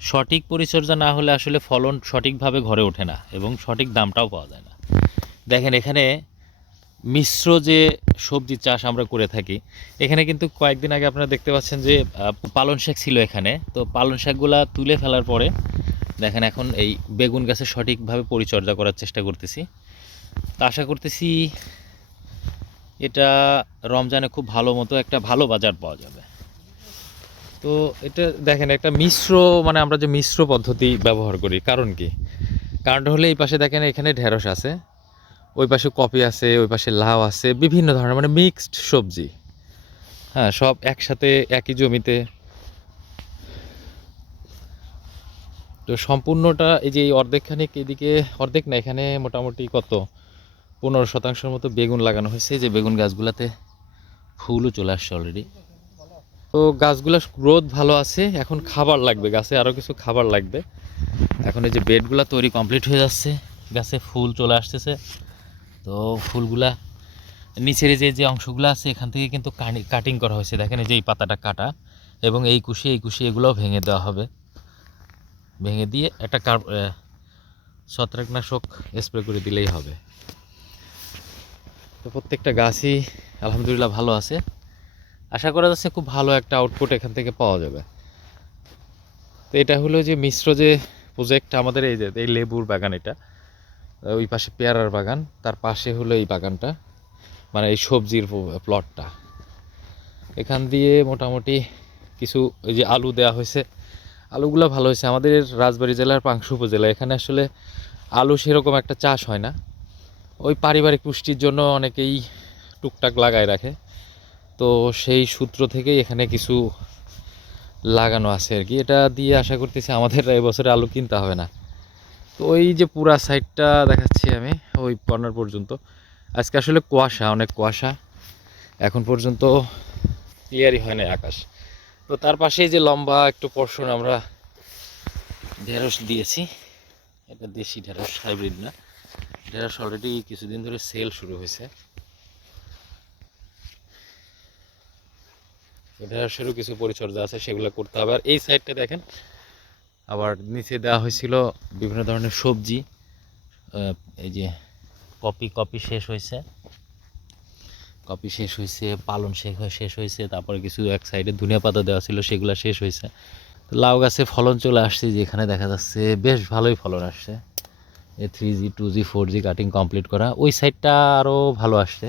সঠিক পরিচর্যা না হলে আসলে ফলন সঠিকভাবে ঘরে ওঠে না এবং সঠিক দামটাও পাওয়া যায় না। দেখেন, এখানে মিশ্র যে সবজি চাষ আমরা করে থাকি, এখানে কিন্তু কয়েকদিন আগে আপনারা দেখতে পাচ্ছেন যে পালন শাক ছিল এখানে। তো পালন শাকগুলা তুলে ফেলার পরে, দেখেন এখন এই বেগুন গাছে সঠিকভাবে পরিচর্যা করার চেষ্টা করতেছি। তা আশা করতেছি এটা রমজানে খুব ভালো মতো একটা ভালো বাজার পাওয়া যাবে। তো এটা দেখেন, একটা মিশ্র মানে আমরা যে মিশ্র পদ্ধতি ব্যবহার করি, কারণ কি? কারণটা হলে এই পাশে দেখেন, এখানে ঢেঁড়স আছে, ওই পাশে কপি আছে, ওই পাশে লাউ আছে, বিভিন্ন ধরনের মানে মিক্সড সবজি। হ্যাঁ সব একসাথে, একই জমিতে। তো সম্পূর্ণটা এই যে অর্ধেকখানিক এদিকে, অর্ধেক না, এখানে মোটামুটি কত? পনেরো শতাংশের মতো বেগুন লাগানো হয়েছে যে বেগুন গাছগুলাতে ফুলও চলে আসছে অলরেডি তো গাছগুলোর গ্রোথ ভালো আছে, এখন খাবার লাগবে, গাছে আরও কিছু খাবার লাগবে। এখন এই যে বেডগুলো তৈরি কমপ্লিট হয়ে যাচ্ছে, গাছে ফুল চলে আসতেছে। তো ফুলগুলা নিচের যে যে অংশগুলো আছে, এখান থেকে কিন্তু কাটিং করা হয়েছে। দেখেন এই যে এই পাতাটা কাটা, এবং এই কুশি এই কুশি এগুলোও ভেঙে দেওয়া হবে। ভেঙে দিয়ে একটা কার ছত্রাকনাশক স্প্রে করে দিলেই হবে। তো প্রত্যেকটা গাছই আলহামদুলিল্লাহ ভালো আছে। আশা করা যাচ্ছে খুব ভালো একটা আউটপুট এখান থেকে পাওয়া যাবে। তো এটা হলো যে মিশ্র যে প্রজেক্ট আমাদের এই যে, এই লেবুর বাগান এটা, ওই পাশে পেয়ারার বাগান, তার পাশে হলো এই বাগানটা মানে এই সবজির প্লটটা এখান দিয়ে মোটামুটি কিছু ওই যে আলু দেওয়া হয়েছে, আলুগুলো ভালো হয়েছে। আমাদের রাজবাড়ি জেলার পাংশু উপজেলা, এখানে আসলে আলু সেরকম একটা চাষ হয় না। ওই পারিবারিক পুষ্টির জন্য অনেকেই টুকটাক লাগায় রাখে। তো সেই সূত্র থেকেই এখানে কিছু লাগানো আছে আর কি। এটা দিয়ে আশা করতেছি আমাদের এবছরে আলু কিনতে হবে না। তো ওই যে পুরা সাইডটা দেখাচ্ছি আমি, ওই কর্নার পর্যন্ত। আজকে আসলে কুয়াশা, অনেক কুয়াশা। এখন পর্যন্ত ক্লিয়ারই হয় না আকাশ। তো তার পাশেই যে লম্বা একটু পোর্শন আমরা ঢেঁড়স দিয়েছি। এটা দেশি ঢেঁড়স হাইব্রিড না। ঢেঁড়স অলরেডি কিছুদিন ধরে সেল শুরু হয়েছে। ঢেঁড়সেরও কিছু পরিচর্যা আছে, সেগুলো করতে হবে। আর এই সাইডটা দেখেন, আবার নিচে দেওয়া হয়েছিল বিভিন্ন ধরনের সবজি এই যে কপি কপি শেষ হয়েছে। কপি শেষ হয়েছে, পালন হয়ে, শেষ হয়েছে, তারপরে কিছু এক সাইডে ধনিয়া পাতা দেওয়া ছিল, সেগুলো শেষ হয়েছে। তো লাউ গাছে ফলন চলে আসছে যেখানে দেখা যাচ্ছে বেশ ভালোই ফলন আসছে। Three G two G four G cutting complete করা, ওই সাইডটা আরও ভালো আসছে।